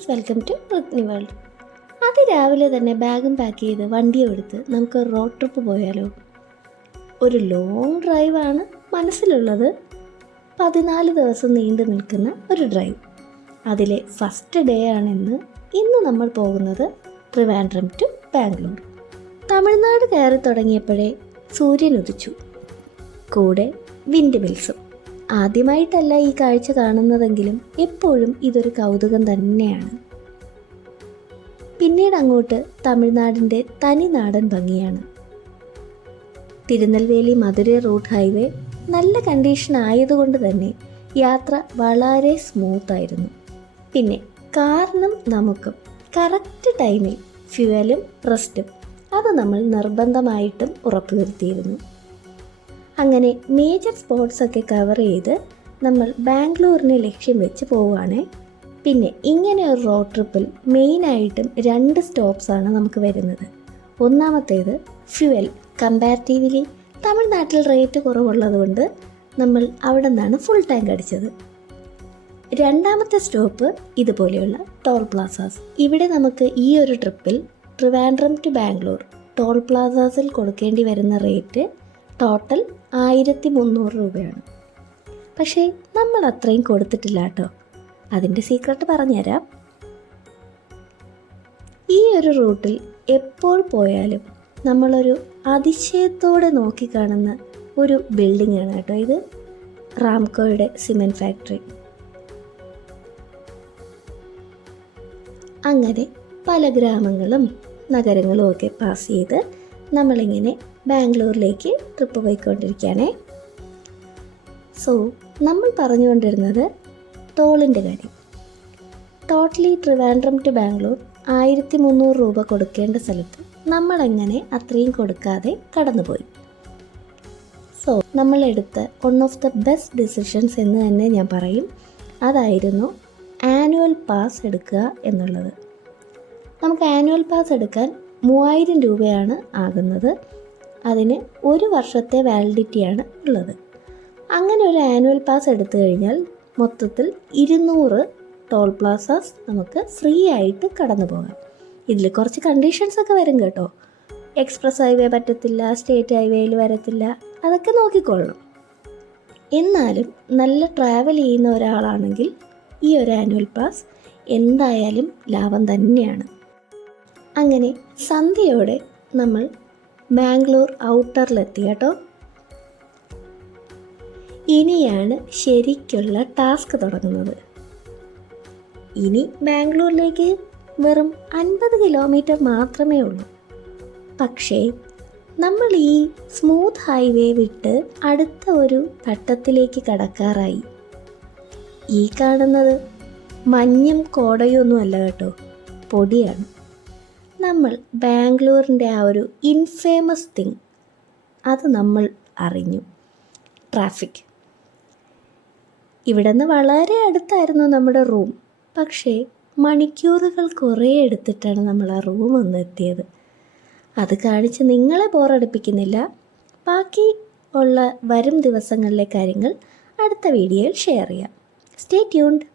Guys, welcome to Rukni world. അതിരാവിലെ തന്നെ ബാഗും പാക്ക് ചെയ്ത് വണ്ടിയും എടുത്ത് നമുക്ക് റോഡ് ട്രിപ്പ് പോയാലോ? ഒരു ലോങ് ഡ്രൈവാണ് മനസ്സിലുള്ളത്. 14 ദിവസം നീണ്ടു നിൽക്കുന്ന ഒരു ഡ്രൈവ്. അതിലെ ഫസ്റ്റ് ഡേ ആണെന്ന്. ഇന്ന് നമ്മൾ പോകുന്നത് ട്രിവാൻഡ്രം ടു ബാംഗ്ലൂർ. തമിഴ്നാട് കയറി തുടങ്ങിയപ്പോഴേ സൂര്യൻ ഉദിച്ചു, കൂടെ വിൻഡ് മിൽസും. ആദ്യമായിട്ടല്ല ഈ കാഴ്ച കാണുന്നതെങ്കിലും എപ്പോഴും ഇതൊരു കൗതുകം തന്നെയാണ്. പിന്നീട് അങ്ങോട്ട് തമിഴ്നാടിൻ്റെ തനി നാടൻ ഭംഗിയാണ്. തിരുനെൽവേലി മധുരൈ റൂട്ട് ഹൈവേ നല്ല കണ്ടീഷൻ ആയതുകൊണ്ട് തന്നെ യാത്ര വളരെ സ്മൂത്തായിരുന്നു. പിന്നെ കാറിനും നമുക്കും കറക്റ്റ് ടൈമിൽ ഫ്യൂവലും റെസ്റ്റും അത് നമ്മൾ നിർബന്ധമായിട്ടും ഉറപ്പുവരുത്തിയിരുന്നു. അങ്ങനെ മേജർ സ്പോട്ട്സൊക്കെ കവർ ചെയ്ത് നമ്മൾ ബാംഗ്ലൂരിനെ ലക്ഷ്യം വെച്ച് പോവുകയാണ്. പിന്നെ ഇങ്ങനെ ഒരു റോഡ് ട്രിപ്പിൽ മെയിനായിട്ടും 2 സ്റ്റോപ്സാണ് നമുക്ക് വരുന്നത്. ഒന്നാമത്തേത് ഫ്യൂവൽ. കമ്പാരിറ്റീവ്ലി തമിഴ്നാട്ടിൽ റേറ്റ് കുറവുള്ളതുകൊണ്ട് നമ്മൾ അവിടെ നിന്നാണ് ഫുൾ ടാങ്ക് അടിച്ചത്. രണ്ടാമത്തെ സ്റ്റോപ്പ് ഇതുപോലെയുള്ള ടോൾ പ്ലാസാസ്. ഇവിടെ നമുക്ക് ഈ ഒരു ട്രിപ്പിൽ ട്രിവാൻഡ്രം ടു ബാംഗ്ലൂർ ടോൾ പ്ലാസാസിൽ കൊടുക്കേണ്ടി വരുന്ന റേറ്റ് ടോട്ടൽ 1300 രൂപയാണ്. പക്ഷേ നമ്മൾ അത്രയും കൊടുത്തിട്ടില്ല കേട്ടോ. അതിൻ്റെ സീക്രട്ട് പറഞ്ഞുതരാം. ഈ ഒരു റൂട്ടിൽ എപ്പോൾ പോയാലും നമ്മളൊരു അതിശയത്തോടെ നോക്കിക്കാണുന്ന ഒരു ബിൽഡിംഗ് ആണ് കേട്ടോ ഇത്. റാംകോയുടെ സിമെൻറ്റ് ഫാക്ടറി. അങ്ങനെ പല ഗ്രാമങ്ങളും നഗരങ്ങളും ഒക്കെ പാസ് ചെയ്ത് നമ്മളിങ്ങനെ ബാംഗ്ലൂരിലേക്ക് ട്രിപ്പ് പോയിക്കൊണ്ടിരിക്കുകയാണേ. സോ നമ്മൾ പറഞ്ഞുകൊണ്ടിരുന്നത് ടോളിൻ്റെ കാര്യം. ടോട്ടലി ട്രിവാൻഡ്രം ടു ബാംഗ്ലൂർ 1300 രൂപ കൊടുക്കേണ്ട സ്ഥലത്ത് നമ്മളെങ്ങനെ അത്രയും കൊടുക്കാതെ കടന്നുപോയി. സോ നമ്മളെടുത്ത one of the best decisions എന്ന് തന്നെ ഞാൻ പറയും. അതായിരുന്നു ആനുവൽ പാസ് എടുക്കുക എന്നുള്ളത്. നമുക്ക് ആനുവൽ പാസ് എടുക്കാൻ 3000 രൂപയാണ് ആകുന്നത്. അതിന് 1 വർഷത്തെ വാലിഡിറ്റിയാണ് ഉള്ളത്. അങ്ങനെ ഒരു ആനുവൽ പാസ് എടുത്തു കഴിഞ്ഞാൽ മൊത്തത്തിൽ 200 ടോൾ പ്ലാസാസ് നമുക്ക് ഫ്രീ ആയിട്ട് കടന്നു പോകാം. ഇതിൽ കുറച്ച് കണ്ടീഷൻസൊക്കെ വരും കേട്ടോ. എക്സ്പ്രസ് ഹൈവേ പറ്റത്തില്ല, സ്റ്റേറ്റ് ഹൈവേയിൽ വരത്തില്ല, അതൊക്കെ നോക്കിക്കൊള്ളണം. എന്നാലും നല്ല ട്രാവൽ ചെയ്യുന്ന ഒരാളാണെങ്കിൽ ഈ ഒരു ആനുവൽ പാസ് എന്തായാലും ലാഭം തന്നെയാണ്. അങ്ങനെ സന്ധ്യയോടെ നമ്മൾ ബാംഗ്ലൂർ ഔട്ടറിലെത്തി കേട്ടോ. ഇനിയാണ് ശരിക്കുള്ള ടാസ്ക് തുടങ്ങുന്നത്. ഇനി ബാംഗ്ലൂരിലേക്ക് വെറും 50 കിലോമീറ്റർ മാത്രമേ ഉള്ളൂ. പക്ഷേ നമ്മൾ ഈ സ്മൂത്ത് ഹൈവേ വിട്ട് അടുത്ത ഒരു ഘട്ടത്തിലേക്ക് കടക്കാറായി. ഈ കാണുന്നത് മഞ്ഞും കോടയൊന്നുമല്ല കേട്ടോ, പൊടിയാണ്. നമ്മൾ ബാംഗ്ലൂരിൻ്റെ ആ ഒരു ഇൻഫേമസ് തിങ് അത് നമ്മൾ അറിഞ്ഞു. ട്രാഫിക്. ഇവിടെ നിന്ന് വളരെ അടുത്തായിരുന്നു നമ്മുടെ റൂം. പക്ഷേ മണിക്കൂറുകൾ കുറേ എടുത്തിട്ടാണ് നമ്മൾ ആ റൂം ഒന്ന് എത്തിയത്. അത് കാണിച്ച് നിങ്ങളെ ബോറടിപ്പിക്കുന്നില്ല. ബാക്കി ഉള്ള വരും ദിവസങ്ങളിലെ കാര്യങ്ങൾ അടുത്ത വീഡിയോയിൽ ഷെയർ ചെയ്യാം. Stay tuned.